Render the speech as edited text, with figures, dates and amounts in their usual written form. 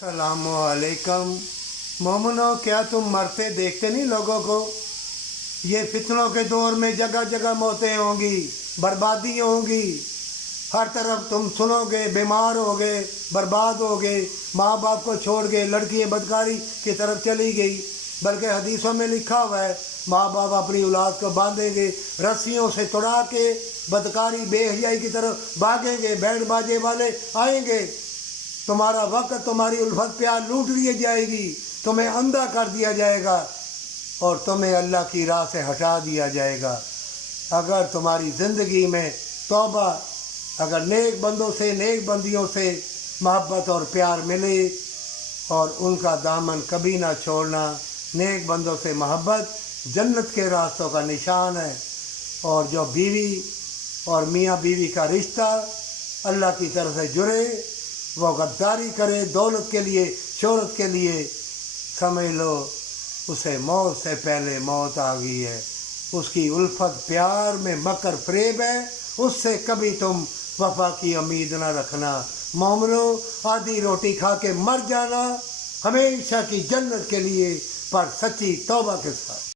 अस्सलाम वालेकुम। मोमिनो, क्या तुम मरते देखते नहीं लोगों को? ये फितनों के दौर में जगह जगह मौतें होंगी, बर्बादी होंगी। हर तरफ तुम सुनोगे बीमार हो गए, बर्बाद हो गए, माँ बाप को छोड़ गए, लड़कियाँ बदकारी की तरफ चली गई। बल्कि हदीसों में लिखा हुआ है, माँ बाप अपनी औलाद को बांधेंगे, रस्सियों से तोड़ा के बदकारी बेहयाई की तरफ भागेंगे, बैंड बाजे वाले आएंगे। तुम्हारा वक्त, तुम्हारी उल्फत प्यार लूट ली जाएगी, तुम्हें अंधा कर दिया जाएगा और तुम्हें अल्लाह की राह से हटा दिया जाएगा। अगर तुम्हारी ज़िंदगी में तौबा, अगर नेक बंदों से, नेक बंदियों से मोहब्बत और प्यार मिले और उनका दामन कभी ना छोड़ना। नेक बंदों से मोहब्बत जन्नत के रास्तों का निशान है। और जो बीवी और मियाँ बीवी का रिश्ता अल्लाह की तरफ से जुड़े, वो गद्दारी करे दौलत के लिए, शोहरत के लिए, समझ लो उसे मौत से पहले मौत आ गई है। उसकी उल्फत प्यार में मकर फरेब है, उससे कभी तुम वफा की उम्मीद न रखना। मोमिनो, आधी रोटी खा के मर जाना हमेशा की जन्नत के लिए, पर सच्ची तौबा के साथ।